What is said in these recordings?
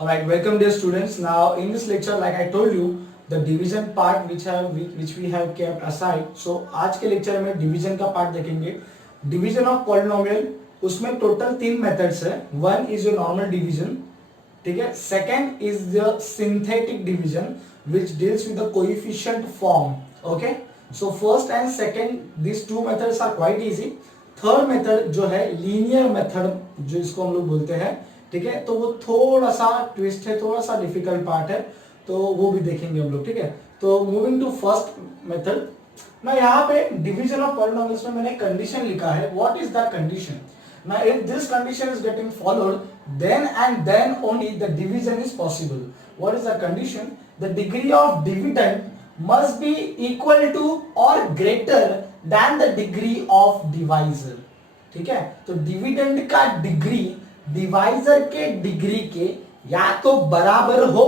Alright, welcome dear students. Now in this lecture, like I told you, the division part which we have kept aside. So आज के lecture में division का part देखेंगे. Division of polynomial, उसमें total 3 methods है. One is your normal division, ठीक है. Second is the synthetic division which deals with the coefficient form. Okay, so first and second these two methods are quite easy. Third method जो है linear method, जो इसको हम लोग बोलते हैं, ठीक है, तो वो थोड़ा सा ट्विस्ट है, थोड़ा सा डिफिकल्ट पार्ट है, तो वो भी देखेंगे हम लोग, ठीक है. तो मूविंग टू फर्स्ट मेथड. ना यहाँ पे डिवीजन ऑफ पॉलिनोमियल्स में मैंने कंडीशन लिखा है. What is the condition? Now if this condition is getting followed, then and then only the division is possible. What is the condition? The degree of dividend must be equal to or greater than the degree of divisor. ठीक है, तो dividend का degree divisor के degree के या तो बराबर हो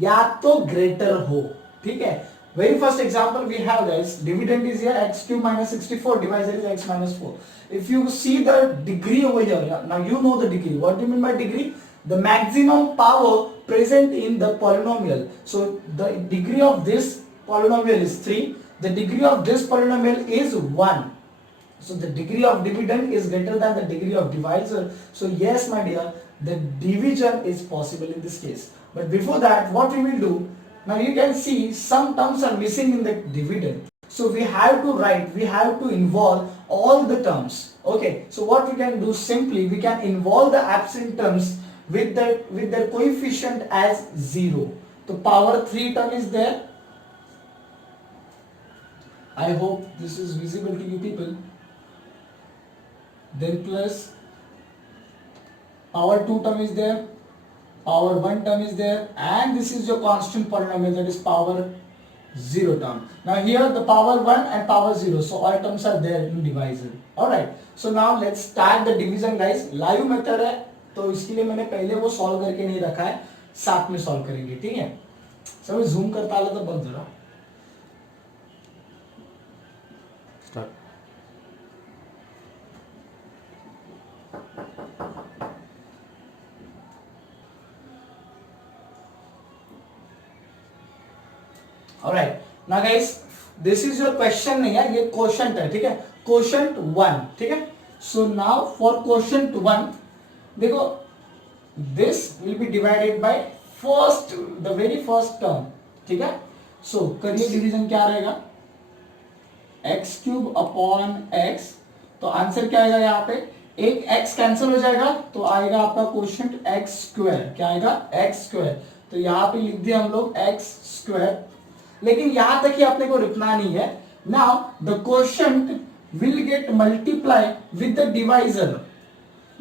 या तो ग्रेटर हो. ठीक है. Very first example we have guys, dividend is here x cube minus 64, divisor is x minus 4. If you see the degree over here, now you know the degree. What do you mean by degree? The maximum power present in the polynomial. So the degree of this polynomial is 3, the degree of this polynomial is 1. So the degree of dividend is greater than the degree of divisor. So yes my dear, the division is possible in this case. But before that, what we will do, now you can see some terms are missing in the dividend. So we have to write, we have to involve all the terms. Okay, so what we can do, simply we can involve the absent terms with the coefficient as 0. So power 3 term is there. I hope this is visible to you people. Then plus power 2 term is there, power 1 term is there, and this is your constant polynomial, that is power 0 term. Now here the power 1 and power 0, so all terms are there in divisor. Alright, so now let's start the division guys. Live method है, तो इसके लिए मैंने पहले वो solve करके नहीं रखा है, साथ में सॉल्व करेंगे. ठीक है. सब जूम करता आला तो बंद जरा. Alright, now guys, this is your question नहीं है, ये quotient है. ठीक है, quotient 1. ठीक है. So now for quotient 1, देखो, this will be divided by first, the very first term. ठीक है. So करिए डिवीजन क्या रहेगा, x क्यूब अपॉन x. तो आंसर क्या आएगा यहाँ पे, एक x कैंसिल हो जाएगा तो आएगा आपका क्वोशिएंट x स्क्वायर. क्या आएगा, x स्क्वायर. तो यहाँ पे लिख दिया हम लोग x स्क्वायर. लेकिन यहां तक ही आपने को रुकना नहीं है. Now the quotient will get multiply with the divisor,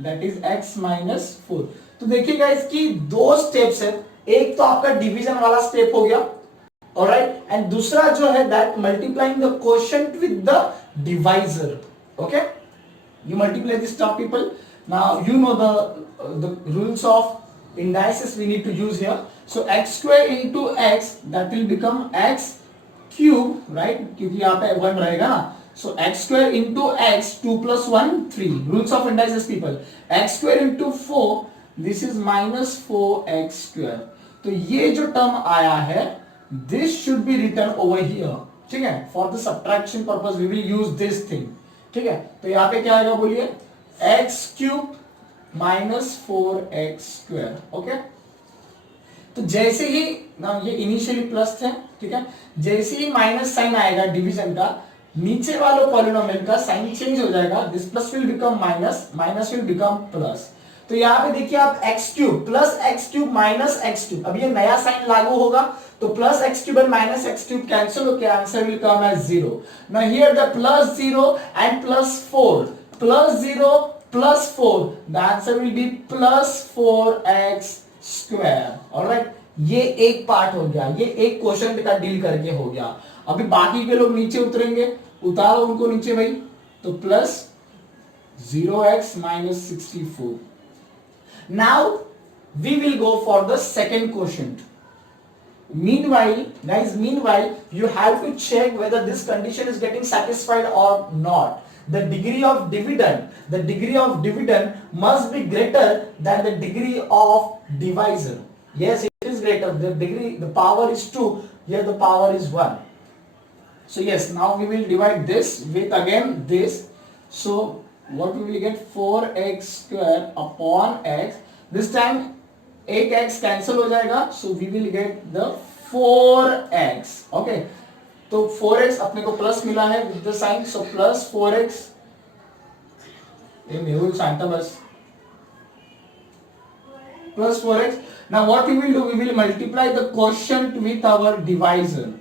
that is x minus 4. तो देखिएगा इसकी दो स्टेप्स है. एक तो आपका डिवीजन वाला स्टेप हो गया, ऑलराइट, एंड दूसरा जो है that multiplying the quotient with the divisor. Okay, you multiply this stuff people. Now you know the rules of indices we need to use here. So x square into x, that will become x cube, right? क्योंकि यहाँ पे 1 रहेगा ना. So x square into x, 2 plus 1 3. Rules of indices people. X square into 4, this is minus 4x square. तो ये जो term आया है, this should be written over here. ठीक है. For the subtraction purpose we will use this thing. ठीक है. तो यहाँ पे क्या आएगा बोलिए, x cube minus 4x square. Okay, तो जैसे ही ना ये इनिशियली प्लस थे, ठीक है, जैसे ही माइनस साइन आएगा डिवीजन का, नीचे वालों पॉलिनोमियल का साइन चेंज हो जाएगा. This plus will become minus, minus will become plus. तो यहाँ पे देखिए आप x cube plus x cube minus x cube, अब ये नया साइन लागू होगा तो plus x cube and minus x cube cancel होकर answer will come as 0. Now here the plus 0 and plus 4, plus 0 plus 4, the answer will be plus 4x square. Alright, ये एक part हो गया, ये एक क्वेश्चन का डील करके हो गया. अभी बाकी के लोग नीचे उतरेंगे, उतारो उनको नीचे भाई. तो plus 0x minus 64. Now we will go for the second quotient. Meanwhile guys, meanwhile you have to check whether this condition is getting satisfied or not. The degree of dividend must be greater than the degree of divisor. Yes, it is greater. The degree, the power is 2. Here the power is 1. So yes, now we will divide this with again this. So what we will get, 4x square upon x. This time एक x cancel हो जाएगा. So we will get the 4x. Okay. तो 4x अपने को plus मिला है with the sign. So plus 4x. ये मेहुल शांता बस. Plus 4x. Now what we will do? We will multiply the quotient with our divisor.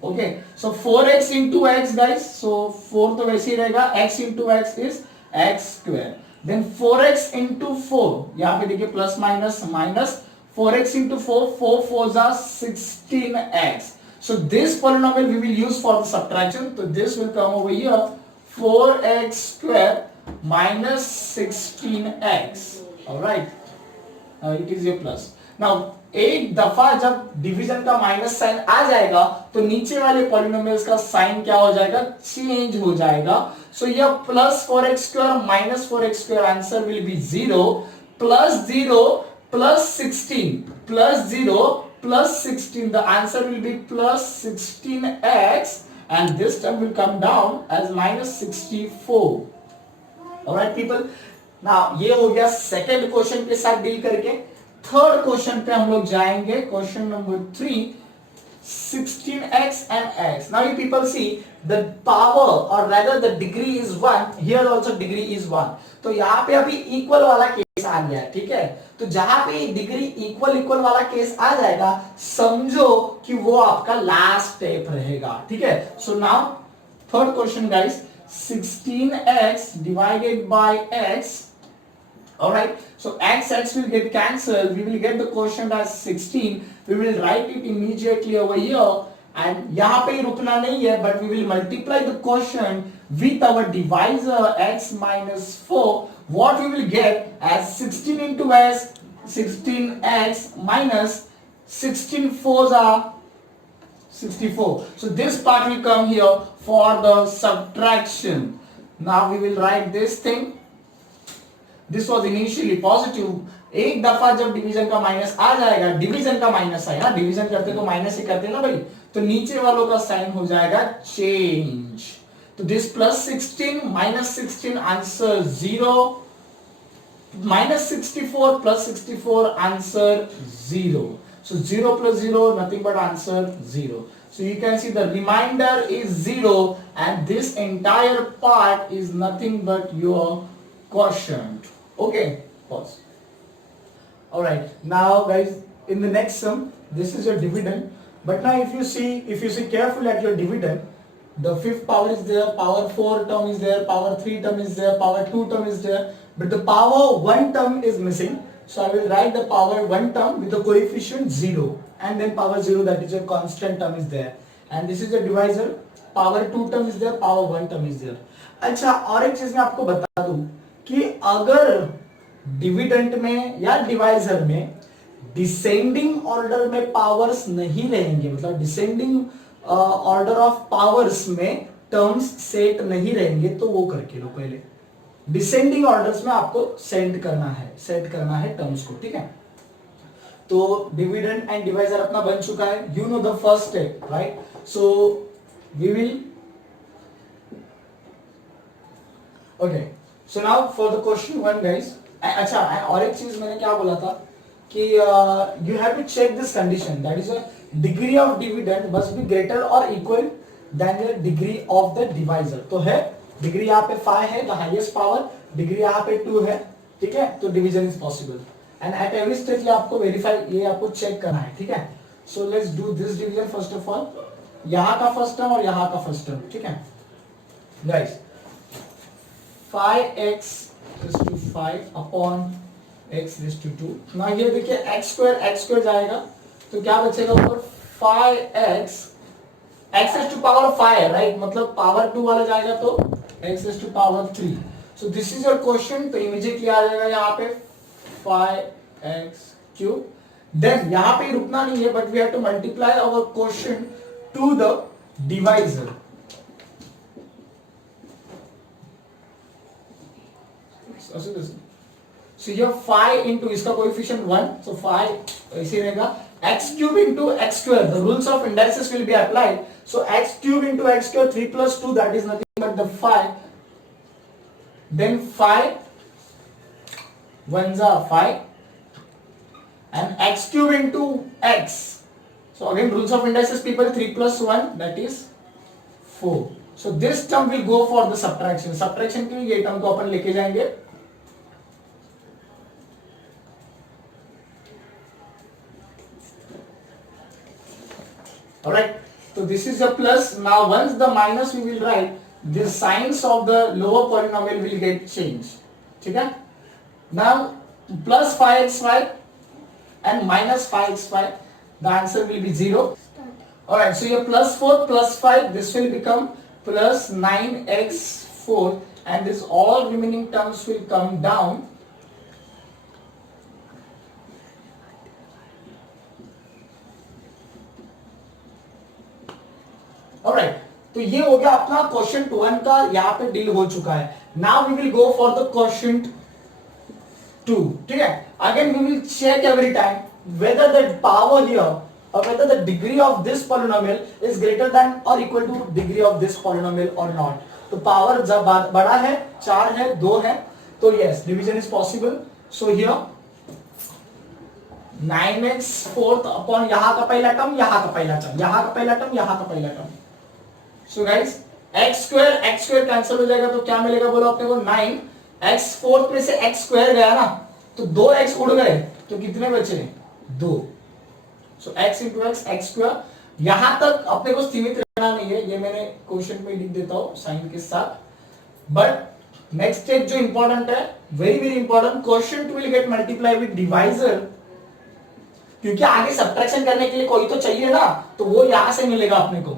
Okay, so 4x into x guys, so 4 तो वैसे ही रहेगा, x into x is x square, then 4x into 4, यहाँ पे देखिए plus minus minus, 4x into 4, 4 4s are 16x. So this polynomial we will use for the subtraction, so this will come over here, 4x square minus 16x. Alright, it is your plus. Now एक दफा जब division का minus sign आ जाएगा तो नीचे वाले polynomials का sign क्या हो जाएगा, चेंज हो जाएगा. सो यह plus 4x square minus 4x square answer will be 0, plus 0 plus 16, plus 0 plus 16, the answer will be plus 16x and this term will come down as minus 64. Alright people, now ये हो गया second question के साथ deal करके. Third question पे हम लोग जाएंगे, question number 3, 16x and x. Now you people see the power or rather the degree is 1, here also degree is 1. तो यहाँ पे अभी इक्वल वाला केस आ गया है, ठीक है. तो जहां पे डिग्री इक्वल वाला केस आ जाएगा, समझो कि वो आपका लास्ट स्टेप रहेगा, ठीक है. So now third question guys, 16x divided by x. Alright, so x will get cancelled. We will get the quotient as 16. We will write it immediately over here. And यहाँ पे रुकना नहीं है, but we will multiply the quotient with our divisor x minus 4. What we will get as 16 into s, 16x minus 16 4s are 64. So this part will come here for the subtraction. Now we will write this thing. This was initially positive. एक दफा जब division का minus आ जाएगा, division का minus आएगा, division करते तो minus ही करते ना भाई, तो नीचे वालों का साइन हो जाएगा चेंज. तो this plus 16 minus 16 answer 0, minus 64 plus 64 answer 0. So 0 plus 0 nothing but answer 0. So you can see the remainder is 0 and this entire part is nothing but your quotient. Okay, pause. Alright, now guys, in the next sum, this is your dividend. But now if you see carefully at your dividend, the fifth power is there, power 4 term is there, power 3 term is there, power 2 term is there, but the power 1 term is missing. So I will write the power 1 term with the coefficient 0 and then power 0, that is your constant term is there. And this is the divisor, power 2 term is there, power 1 term is there. अच्छा, और एक चीज मैं आपको बता दूं कि अगर डिविडेंड में या डिवाइजर में डिसेंडिंग ऑर्डर में पावर्स नहीं रहेंगे, मतलब डिसेंडिंग ऑर्डर ऑफ पावर्स में टर्म्स सेट नहीं रहेंगे, तो वो करके लो पहले. डिसेंडिंग ऑर्डर्स में आपको सेट करना है टर्म्स को, ठीक है. तो डिविडेंड एंड डिवाइजर अपना बन चुका है. You know the first step, right. So we will okay. So now for the question 1 guys. अच्छा, और एक चीज मैंने क्या बोला था कि you have to check this condition, that is degree of dividend must be greater और equal than the degree of the divisor. तो है डिग्री यहाँ पे 5 है, द हाईएस्ट पावर, डिग्री यहाँ पे 2 है, ठीक है. तो division is possible and at every stage ये आपको वेरीफाई, ये आपको चेक करना है, ठीक है. So let's do this division first of all. यहाँ का फर्स्ट टर्म और यहाँ का फर्स्ट टर्म, ठीक है guys. 5x raised to 5 upon x raised to 2. now ये देखिए x square जाएगा, तो क्या बचेगा ऊपर 5x, x raised to power 5 right, मतलब पावर 2 वाला जाएगा तो x raised to power 3. so this is your question. तो इमीडिएटली आ जाएगा यहाँ पे 5x cube. then यहाँ पे रुकना नहीं है, but we have to multiply our quotient to the divisor. सो ये 5 इंटू इसका कोएफिशिएंट 1, सो 5 ऐसे रहेगा, x cube into x square, the rules of indices will be applied, so x cube into x square 3 plus 2 that is nothing but the 5, then 5 1s are 5 and x cube into x, so again rules of indices people, 3 plus 1 that is 4, so this term will go for the subtraction के लिए ये term को अपन लेके जाएंगे, alright, so this is a plus. Now once the minus we will write, the signs of the lower polynomial will get changed, ठीक है? Now plus 5x5 and minus 5x5, the answer will be 0. Alright, so your plus 4 plus 5, this will become plus 9x4 and this all remaining terms will come down. Alright, तो ये हो गया अपना question 1 का, यहाँ पे डील हो चुका है. Now we will go for the question 2, ठीक है? Again we will check every time whether the power here or whether the degree of this polynomial is greater than or equal to degree of this polynomial or not. तो power जब बड़ा है, 4 है, 2 है, तो yes division is possible. So here 9x4 upon यहाँ का पहला टर्म, यहाँ का पहला टर्म, यहाँ का पहला टर्म, यहाँ का पहला term. So guys x square cancel हो जाएगा तो क्या मिलेगा बोलो अपने को, 9 x4 में से x स्क्वायर गया ना, तो 2x उड़ गए, तो कितने बचे, 2. सो x इंटू एक्स स्क्वायर. यहां तक अपने को सीमित रहना नहीं है, ये मैंने क्वेश्चन में लिख देता हूं साइन के साथ. बट नेक्स्ट स्टेप जो इंपॉर्टेंट है, very very important, question will get multiply with divisor, क्योंकि आगे सब्ट्रैक्शन करने के लिए कोई तो चाहिए ना, तो वो यहां से मिलेगा अपने को.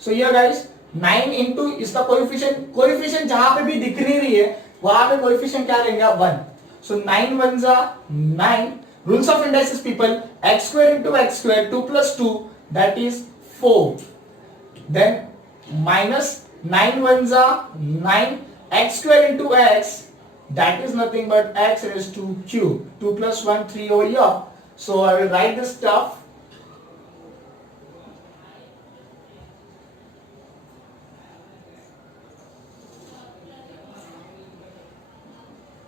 सो हियर गाइस 9 इंटू इसका कोएफिशिएंट जहां पे भी दिख नहीं रही है वहां पे कोएफिशिएंट क्या रहेगा, 1. सो 9 1s are 9. Rules of indices people, x square into x square 2 plus 2 that is 4. Then minus 9 1s are 9 x square into x, that is nothing but x raised to cube. 2 plus 1 3 over here. So I will write this stuff.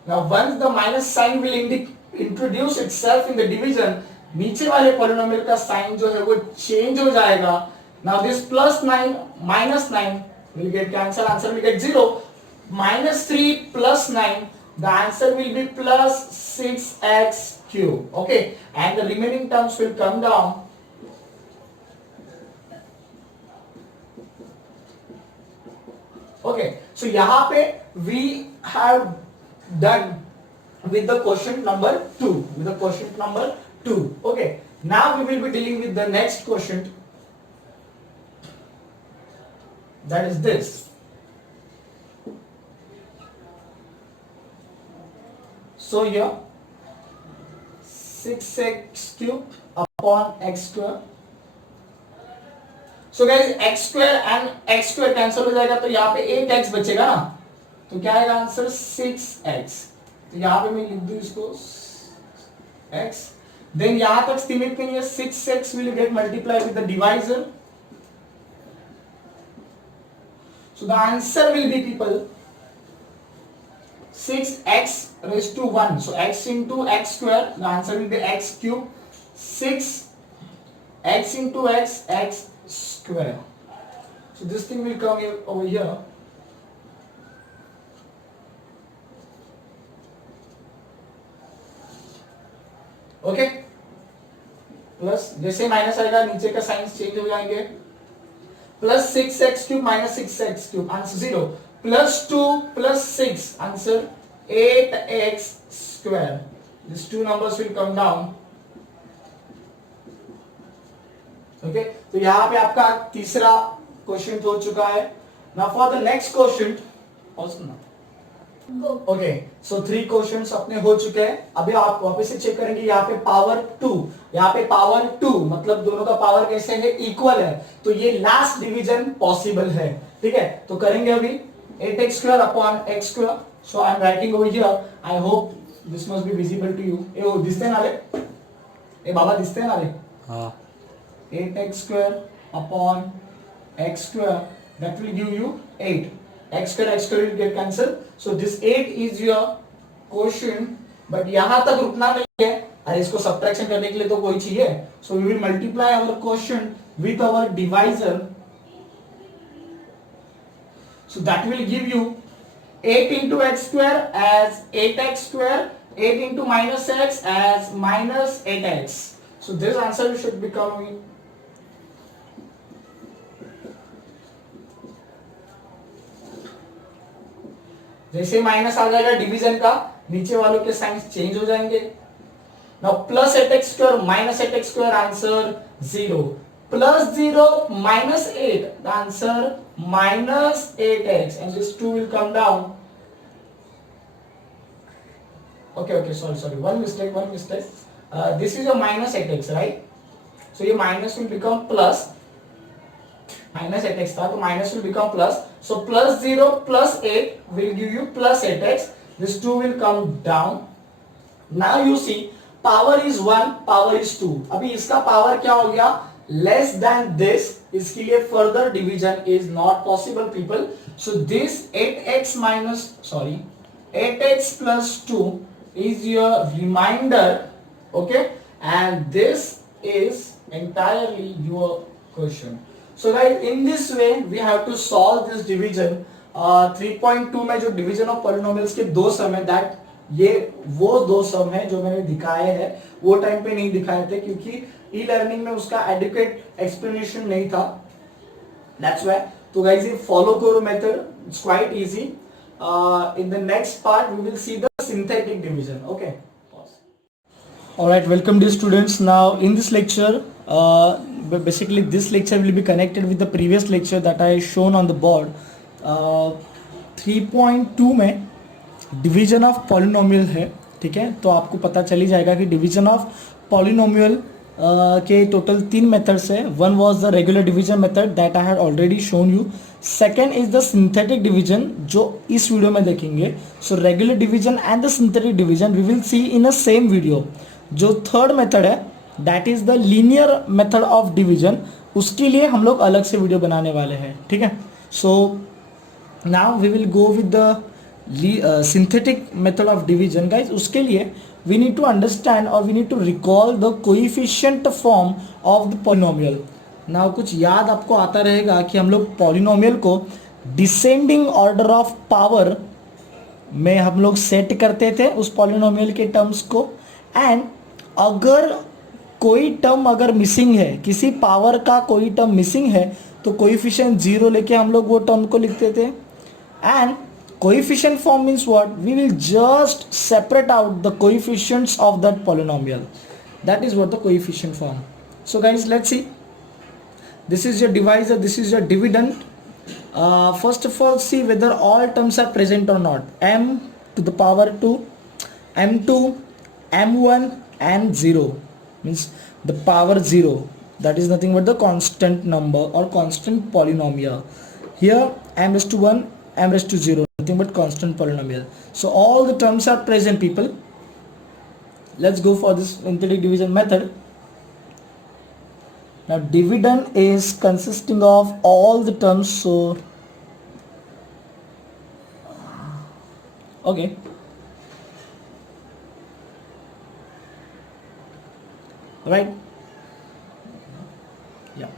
Now once the minus sign will introduce itself in the division, नीचे वाले polynomial का sign जो है वो change हो जाएगा. Now this plus 9 minus 9 will get cancel, answer will get 0. Minus 3 plus 9, the answer will be plus 6x cube. Okay, and the remaining terms will come down. Okay, so यहाँ पे we have done with the question number 2. With the question number 2. Okay, now we will be dealing with the next question. That is this. So here 6x cube upon x square. So guys x square and x square cancel हो जाएगा, तो यहाँ पे 8x बचेगा ना, तो क्या आएगा आंसर 6x. तो यहाँ पे मैं लिख दूं इसको x. देन यहाँ तक सीमित नहीं है, 6x will get multiplied with the divisor. So the answer will be people 6x raised to 1. So x into x square, the answer will be x cube. 6x into x square. So this thing will come here over here. Okay, plus जैसे minus आएगा नीचे का science change हो जाएंगे. Plus 6x cube minus 6x cube, answer 0. Plus 2 plus 6, answer 8x square. This two numbers will come down. Okay, तो यहाँ पे आपका तीसरा क्वेश्चन हो चुका है. Now for the next question. Okay, so 3 questions अपने हो चुके हैं. अभी आप वापस से चेक करेंगे, यहाँ पे पावर 2, यहाँ पे पावर 2, मतलब दोनों का पावर कैसे है, इक्वल है, तो ये लास्ट डिवीजन पॉसिबल है. ठीक है, तो करेंगे अभी. 8x square upon x square. So I am writing over here. I hope this must be visible to you. ए दिसते ना रे? ए बाबा दिसते ना रे? हाँ. 8x square upon x square, that will give you 8. X square will get cancelled. So this 8 is your quotient. But यहाँ तक रुकना नहीं है. अरे इसको subtraction करने के लिए तो कोई चाहिए. So we will multiply our quotient with our divisor. So that will give you 8 into x square as 8x square, 8 into minus x as minus 8x. So this answer should be coming. जैसे minus आ जाएगा division का, नीचे वालों के science change हो जाएंगे. Now plus 8x square minus 8x square answer 0. Plus 0 minus 8, the answer minus 8x, and this 2 will come down. Okay, sorry, one mistake. This is your minus 8x, right? So your minus will become plus. Minus 8x था, तो minus will become plus. So plus 0 plus 8 will give you plus 8x. This 2 will come down. Now you see, power is 1, power is 2. अभी इसका power क्या हो गया? Less than this. इसके लिए further division is not possible, people. So this 8x plus 2 is your remainder, okay, and this is entirely your question. So guys, in this way we have to solve this division. 3.2 में जो division of polynomials के दो सम है, that ये वो दो सम है जो मैंने दिखाए हैं, वो टाइम पे नहीं दिखाए थे क्योंकि ई लर्निंग में उसका एडिक्वेट एक्सप्लेनेशन नहीं था. That's why. तो गाइस ये फॉलो करो method, it's quite easy. In the next part we will see the synthetic division. Okay, alright, welcome dear students. Now in this lecture, basically this lecture will be connected with the previous lecture that I shown on the board. 3.2 में division of polynomial है, ठीक है. तो आपको पता चल ही जाएगा कि डिवीजन ऑफ पॉलिनोमियल के टोटल 3 मेथड्स है. One was the regular division method that I had already shown you. Second is the synthetic division जो इस वीडियो में देखेंगे. So regular division and the synthetic division we will see in a same video. जो third method है that is the linear method of division, उसके लिए हम लोग अलग से वीडियो बनाने वाले हैं, ठीक है. So now we will go with the synthetic method of division. Guys उसके लिए we need to understand or we need to recall the coefficient form of the polynomial. now कुछ याद आपको आता रहेगा कि हम लोग polynomial को descending order of power में हम लोग सेट करते थे उस polynomial के टर्म्स को. एंड अगर कोई टर्म अगर मिसिंग है, किसी पावर का कोई टर्म मिसिंग है, तो कोएफिशिएंट 0 लेके हम लोग वो टर्म को लिखते थे. And coefficient form means what? We will just separate out the coefficients of that polynomial. That is what the coefficient form. So guys, let's see. This is your divisor, this is your dividend. First of all, see whether all terms are present or not. M to the power 2, M2, M1 and 0 means the power 0. That is nothing but the constant number or constant polynomial. Here M raised to 1, M raised to 0. Nothing but constant polynomial. So all the terms are present, people. Let's go for this synthetic division method. Now dividend is consisting of all the terms. So okay, right? Yeah.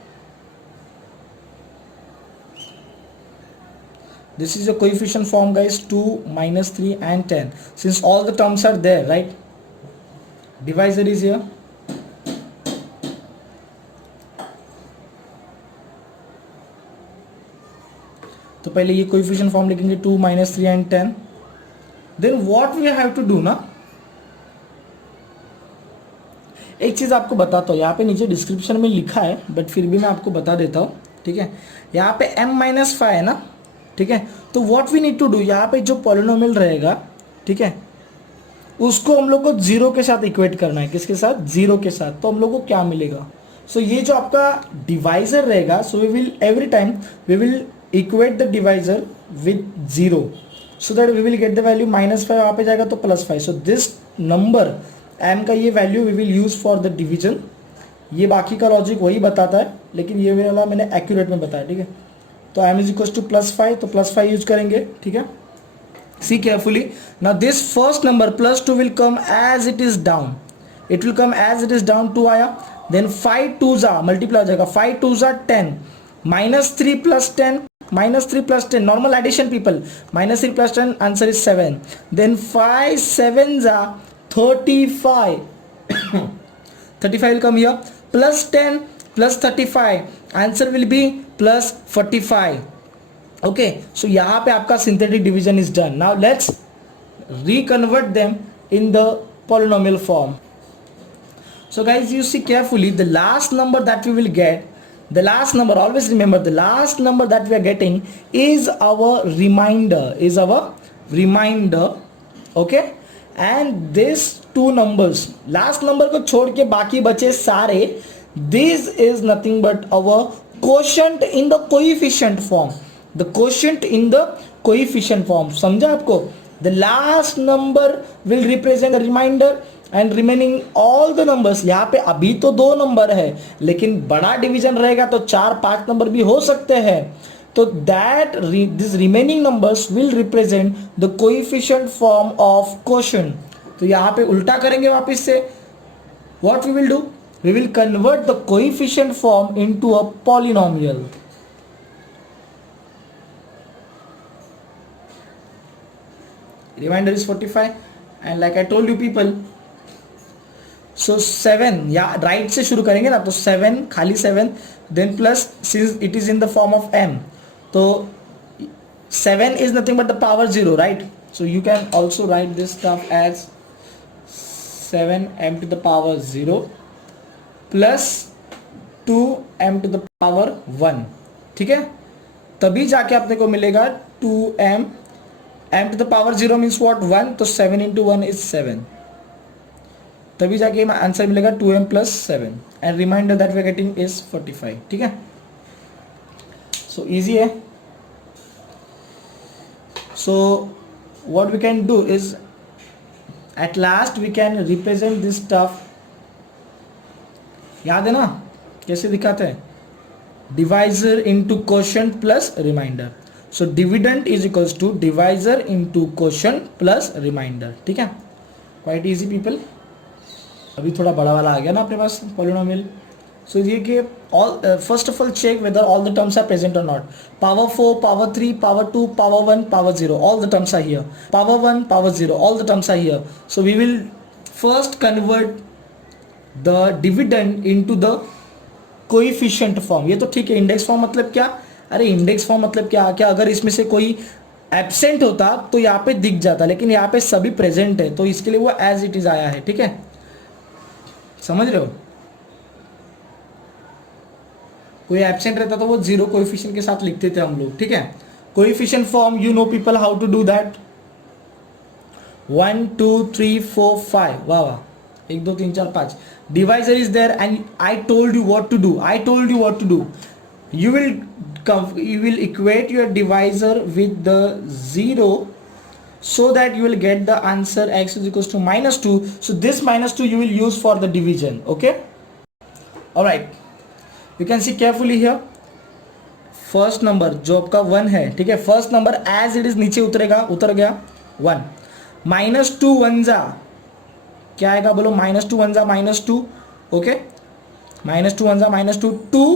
This is a coefficient form, guys. 2, -3 and 10. Since all the terms are there, right? Divisor is here. तो पहले ये coefficient form लिखेंगे 2, -3 and 10. Then what we have to do ना, एक चीज आपको बताता हूँ, यहाँ पे नीचे डिस्क्रिप्शन में लिखा है बट फिर भी मैं आपको बता देता हूँ, ठीक है. यहाँ पे m-5 है ना, ठीक है. तो what we need to do, यहाँ पे जो पॉलिनोमियल रहेगा, ठीक है, उसको हम लोग को 0 के साथ इक्वेट करना है. किसके साथ? 0 के साथ. तो हम लोग को क्या मिलेगा? सो ये जो आपका डिवाइजर रहेगा, so we will every time we will equate the divisor with 0 so that we will get the value -5, वहाँ पे जाएगा तो +5. So this number m का ये value we will use for the division. ये बाकी का लॉजिक वही बताता है, लेकिन ये वाला मैंने एक्यूरेट में बताया, ठीक है. तो m इज इक्वल टू +5, तो +5 यूज करेंगे, ठीक है. See carefully. Now this first number +2 will come as it is down. It will come as it is down 2 आया. Then 5 2s मल्टीप्लाई हो जाएगा. 5 2s 10. -3 + 10. -3 + 10. Normal addition people. -3 + 10. Answer is 7. Then 5 7s 35. 35 will come here. +10 + 35. Answer will be +45. Okay, so यहाँ पे आपका synthetic division is done. Now let's reconvert them in the polynomial form. So guys, you see carefully, the last number that we will get, the last number, always remember, the last number that we are getting is our remainder, okay. And these two numbers, last number को छोड़ के बाकी बचे सारे, this is nothing but our quotient in the coefficient form. The quotient in the coefficient form. समझा आपको? The last number will represent the remainder and remaining all the numbers. यहाँ पे अभी तो 2 नंबर है, लेकिन बड़ा डिवीजन रहेगा तो 4-5 नंबर भी हो सकते हैं. तो that these remaining numbers will represent the coefficient form of quotient. तो यहाँ पे उल्टा करेंगे वापस से. What we will do? We will convert the coefficient form into a polynomial. Remainder is 45 and like I told you people, so 7 या right से शुरू करेंगे ना, तो 7 खाली 7 then plus since it is in the form of m, तो 7 is nothing but the power 0, right? So you can also write this stuff as 7m to the power 0 plus 2m to the power 1, ठीक है. तभी जाके आपने को मिलेगा 2m. m to the power 0 means what? 1. तो 7 into 1 is 7. तभी जाके आंसर मिलेगा 2m plus 7 and remainder that we are getting is 45. ठीक है. So easy है. So what we can do is at last we can represent this stuff. याद है ना कैसे दिखाते हैं? Divisor into quotient plus remainder. So dividend is equals to divisor into quotient plus remainder. ठीक है, quite easy people. अभी थोड़ा बड़ा वाला आ गया ना अपने पास polynomial. So ये कि all first of all check whether all the terms are present or not. Power 4, power 3, power 2, power 1, power 0. All the terms are here. Power 1, power 0. All the terms are here. So we will first convert the dividend into the coefficient form. ये तो ठीक है. Index form मतलब क्या? अरे index form मतलब क्या अगर इसमें से कोई एब्सेंट होता तो यहाँ पे दिख जाता, लेकिन यहाँ पे सभी प्रेजेंट है, तो इसके लिए वो एज इट इज आया है. ठीक है, समझ रहे हो? कोई एब्सेंट रहता तो वो 0 कोएफिशिएंट के साथ लिखते थे हम लोग. ठीक है, coefficient form you know people how to do that. 1 2 3 4 5. वाह, 1 2 3 4 5. Divisor is there and I told you what to do. You will equate your divisor with the 0 so that you will get the answer x is equals to -2. So this -2 you will use for the division. Okay, all right, you can see carefully here. First number जो आपका 1 है, ठीक है, first number as it is नीचे उतर गया 1. -2 1 जा क्या आएगा बोलो? -2 1 जा -2. ओके, -2 1 जा -2. 2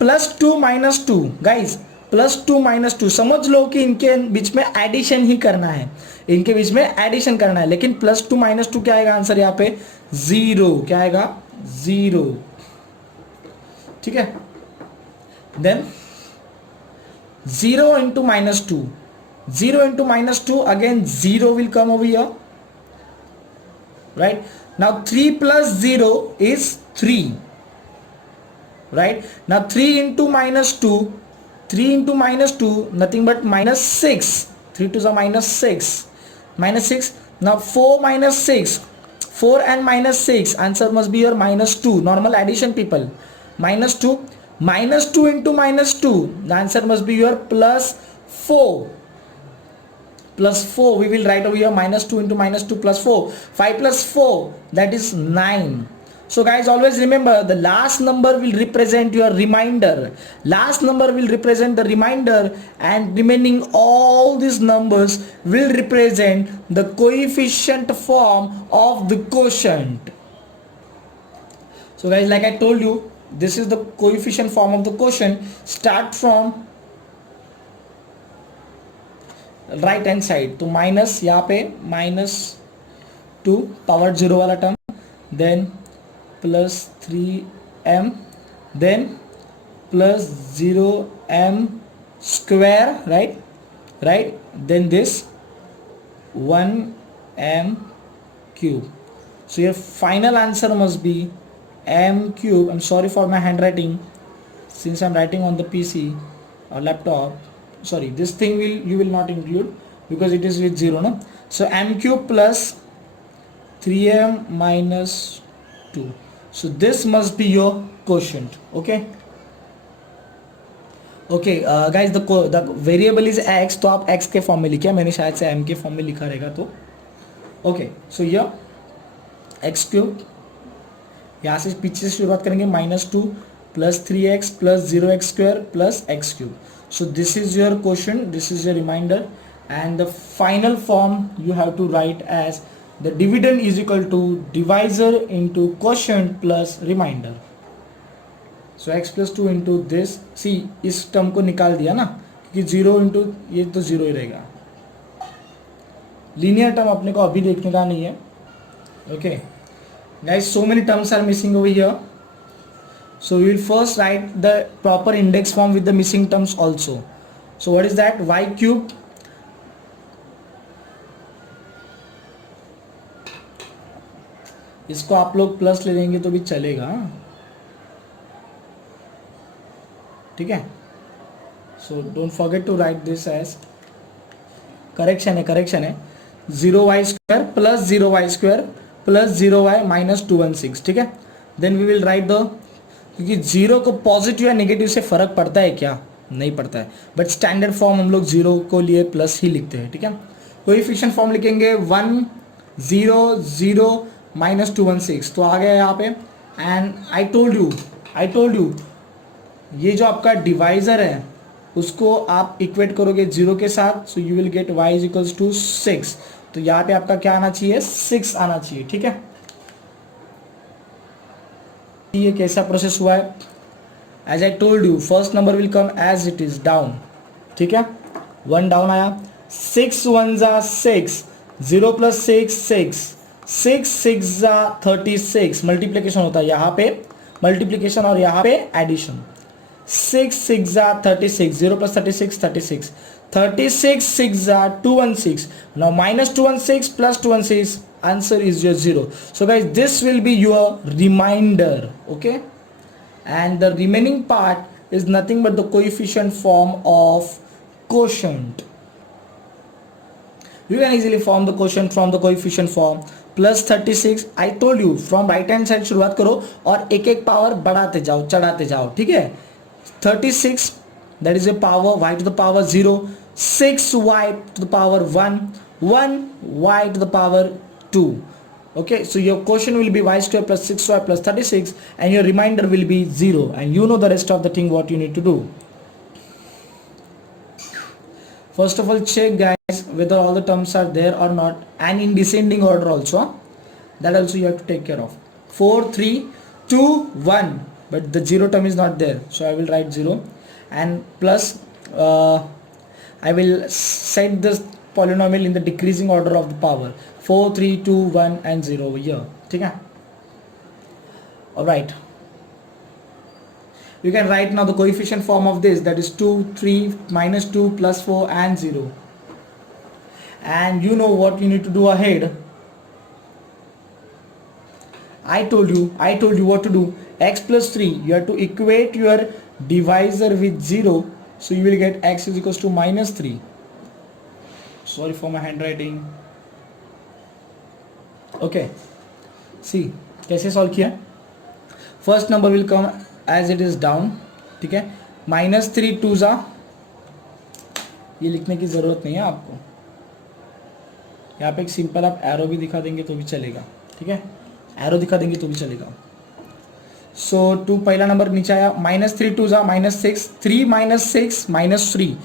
+2 -2 गाइज, +2 -2 समझ लो कि इनके बीच में एडिशन ही करना है, इनके बीच में एडिशन करना है. लेकिन +2 -2 क्या आएगा आंसर यहाँ पे? 0. क्या आएगा? 0. ठीक है, then 0 into -2. 0 into -2 again 0 will come over here, right? Now 3 plus 0 is 3. Right, now 3 into -2 nothing but -6. 3 to the -6. Now 4 minus 6, 4 and -6, answer must be your -2. Normal addition people. -2 -2 into -2, the answer must be your +4. +4, we will write over here -2 into -2 +4. 5 plus 4, that is 9. So guys, always remember the last number will represent your remainder. Last number will represent the remainder, and remaining all these numbers will represent the coefficient form of the quotient. So guys, like I told you, this is the coefficient form of the quotient. Start from right hand side, तो minus यहाँ पे -2 power 0 वाला term, then +3m, then +0m square, right, then this 1m cube. So your final answer must be m cube. I'm sorry for my handwriting, since I'm writing on the PC or laptop. Sorry, this thing you will not include because it is with 0, no? So m cube plus 3m minus 2. So this must be your quotient. Okay, guys, the variable is x, तो आप x के form में लिखिए, मैंने शायद से m के form में लिखा रहेगा, तो ओके. सो ये x क्यूब, यहाँ से पीछे से शुरुआत करेंगे, -2 plus 3x plus 0x square plus x cube. So this is your quotient, this is your remainder, and the final form you have to write as the dividend is equal to divisor into quotient plus remainder. So x plus 2 into this, see इस term को निकाल दिया ना, क्योंकि 0 into ये तो 0 ही रहेगा. Linear term अपने को अभी देखने का नहीं है. Okay guys, so many terms are missing over here. So we will first write the proper index form with the missing terms also. So what is that? Y cube इसको आप लोग प्लस ले लेंगे तो भी चलेगा, ठीक है. So don't forget to write this as correction है 0y square plus 0y square plus 0y minus 216, ठीक है. Then we will write the, क्योंकि 0 को पॉजिटिव या नेगेटिव से फर्क पड़ता है क्या? नहीं पड़ता है, बट स्टैंडर्ड फॉर्म हम लोग 0 को लिए प्लस ही लिखते हैं, ठीक है. कोएफिशिएंट फॉर्म लिखेंगे 1 0 0 minus 216, तो आ गया यहाँ पे. एंड आई टोल्ड यू ये जो आपका डिवाइजर है उसको आप इक्वेट करोगे 0 के साथ, so you will get y is equals to 6. तो यहाँ पे आपका क्या आना चाहिए? 6 आना चाहिए, ठीक है. ये कैसा प्रोसेस हुआ है? As I told you, first number will come as it is down, ठीक है. 1 डाउन आया, 6 1 जा 6, 0 plus 6 6, 6 6 जा 36, मल्टीप्लीकेशन होता है यहाँ पे मल्टीप्लीकेशन और यहाँ पे एडिशन. 6 6 जा 36, 0 plus 36 36, 36 6 जा 216. Now minus 216 plus 216, answer is your 0. So guys, this will be your remainder, okay, and the remaining part is nothing but the coefficient form of quotient. You can easily form the quotient from the coefficient form. Plus 36, I told you from right hand side शुरुआत करो और एक एक power बढ़ाते जाओ, चढ़ाते जाओ, ठीक है. 36, that is a power, y to the power 0, 6y to the power 1, 1y to the power 2. Okay, so your quotient will be y square plus 6y plus 36, and your remainder will be 0, and you know the rest of the thing what you need to do. First of all, check guys whether all the terms are there or not, and in descending order also. That also you have to take care of. 4 3 2 1, but the 0 term is not there, so I will write 0, and plus I will set this polynomial in the decreasing order of the power. 4 3 2 1 and 0 over here, ठीक है. Alright, you can write now the coefficient form of this, that is 2 3 minus 2 plus 4 and 0. And you know what you need to do ahead. I told you what to do. X plus 3, you have to equate your divisor with 0, so you will get x is equals to minus 3. Sorry for my handwriting. Okay, see कैसे solve किया. First number will come as it is down, ठीक है, minus 3 to ज़ा, ये लिखने की ज़रूरत नहीं है आपको, यहाँ पे एक सिंपल आप एरो भी दिखा देंगे तो भी चलेगा, ठीक है, एरो दिखा देंगे तो भी चलेगा। सो टू पहला नंबर नीचे आया, माइनस 3 टू ज़ा -6, 3 -6 -3,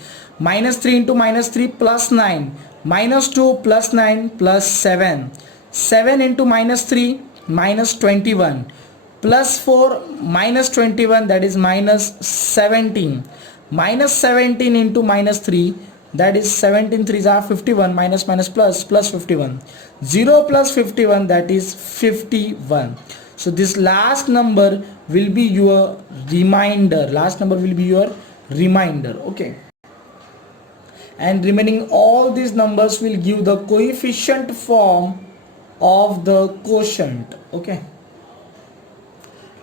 -3 into -3 +9, -2 +9 +7, 7 into -3 -21, +4 -21 that is -17, -17 into -3 that is 17 3s are 51, minus minus plus plus 51, 0 plus 51 that is 51. So this last number will be your remainder, last number will be your remainder, okay, and remaining all these numbers will give the coefficient form of the quotient, okay,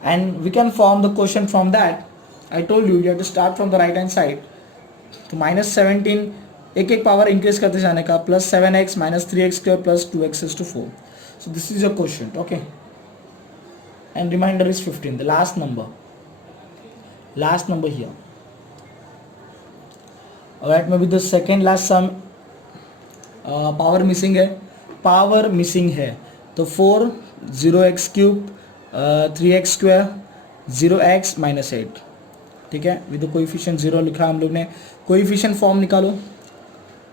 and we can form the quotient from that. I told you have to start from the right hand side. तो -17 एक एक power increase करते जाने का, +7x -3x² +2x⁴. So this is your quotient, okay, and remainder is 15, the last number here. Alright, maybe the second last sum, power missing है तो 4 0x³ 3x², 0x -8, ठीक है, विद कोएफिशिएंट 0 लिखा हम लोग ने। कोएफिशिएंट फॉर्म निकालो,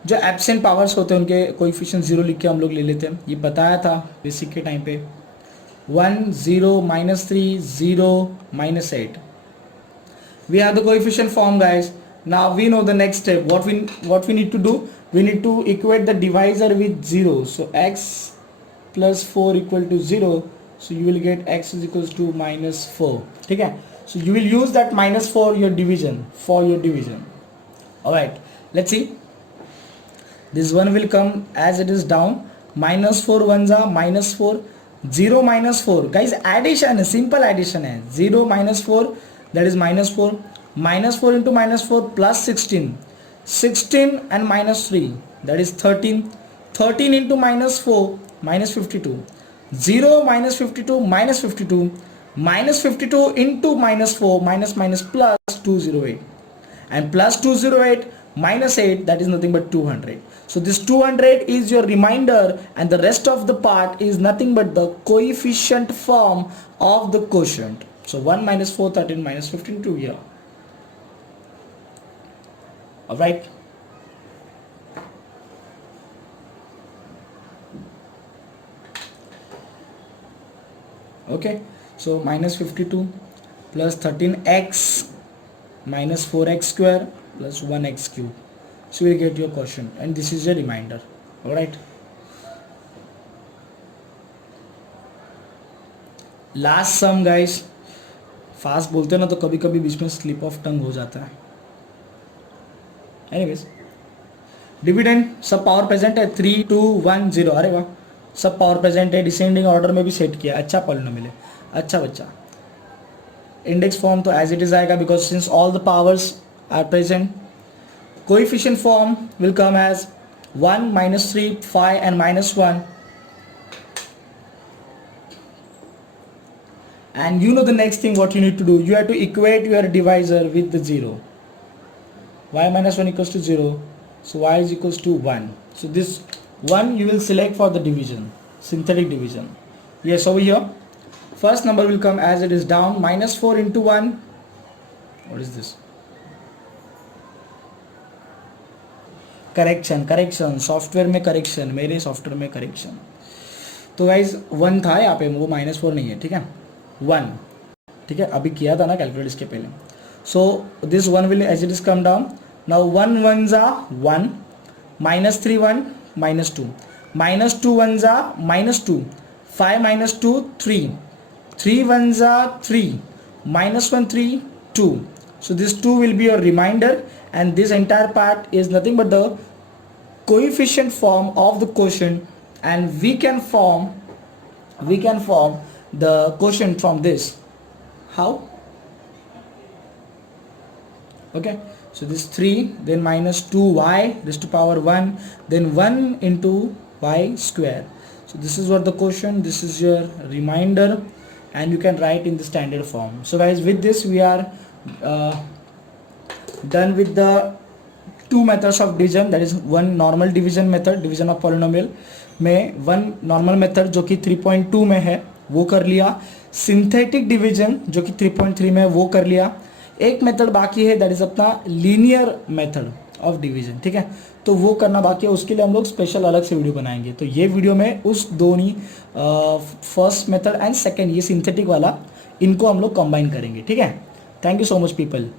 जो एब्सेंट पावर्स होते हैं उनके कोएफिशिएंट 0 लिख के हम लोग ले लेते हैं, ये बताया था बेसिक के टाइम पे। 1 0 -3 0 -8, we have the coefficient form guys. Now we know the next step, what we need to do, we need to equate the divisor with 0. So x plus 4 equal to 0, so you will get x is equals to -4, ठीक है, so you will use that -4 your division for your division. Alright, let's see, this one will come as it is down, -4 1s are -4, 0 -4 guys, addition है, simple addition है, 0 -4 that is -4, -4 into -4 plus 16, 16 and -3 that is 13, 13 into -4 -52, 0 -52 -52, -52 into -4 minus plus 208, and plus 208 -8 that is nothing but 200. So this 200 is your remainder, and the rest of the part is nothing but the coefficient form of the quotient. So 1 -4 13 -15 2 here. Alright, okay, so -52 plus 13x minus 4x² plus 1x³, so you get your quotient, and this is your remainder. Alright, last sum guys, fast बोलते हैं ना तो कभी कभी बीच में slip of tongue हो जाता है। एनीवेज, डिविडेंड सब पावर प्रेजेंट है, 3 2 1 0, अरे वाह, सब पावर प्रेजेंट है, डिसेंडिंग ऑर्डर में भी सेट किया, अच्छा पॉलिनोमियल है, अच्छा बच्चा। इंडेक्स फॉर्म तो एज इट इज आएगा because since all the powers are present. Coefficient form will come as 1 -3 5 and -1, and you know the next thing what you need to do, you have to equate your divisor with the 0. Y -1 equals to 0, so y is equals to 1. So this 1 you will select for the division, synthetic division. Yes, over here first number will come as it is down, -4 into 1, what is this, correction software में correction, मेरे software में correction. तो guys 1 था यहाँ पे, वो -4 नहीं है, ठीक है, 1, ठीक है, अभी किया था ना कैलकुलेट इसके पहले। So this 1 will as it is come down. Now 1 1s are 1, -3 1 -2, -2 1s are -2, 5 -2 3, 3 1s are 3, -1 3 2. So this 2 will be your remainder, and this entire part is nothing but the coefficient form of the quotient, and we can form the quotient from this. How? Okay, so this 3, then -2y raised to power 1, then 1 into y². So this is what the quotient, this is your remainder, and you can write in the standard form. So guys, with this we are done with the two methods of division, that is one normal division method, division of polynomial में one normal method जो कि 3.2 में है वो कर लिया, synthetic division जो कि 3.3 में है वो कर लिया, एक मेथड बाकी है दैट इज अपना लीनियर मेथड ऑफ डिवीजन, ठीक है, तो वो करना बाकी है, उसके लिए हम लोग स्पेशल अलग से वीडियो बनाएंगे। तो ये वीडियो में उस दोनों फर्स्ट मेथड एंड सेकंड ये सिंथेटिक वाला इनको हम लोग कंबाइन करेंगे, ठीक है। Thank you so much people.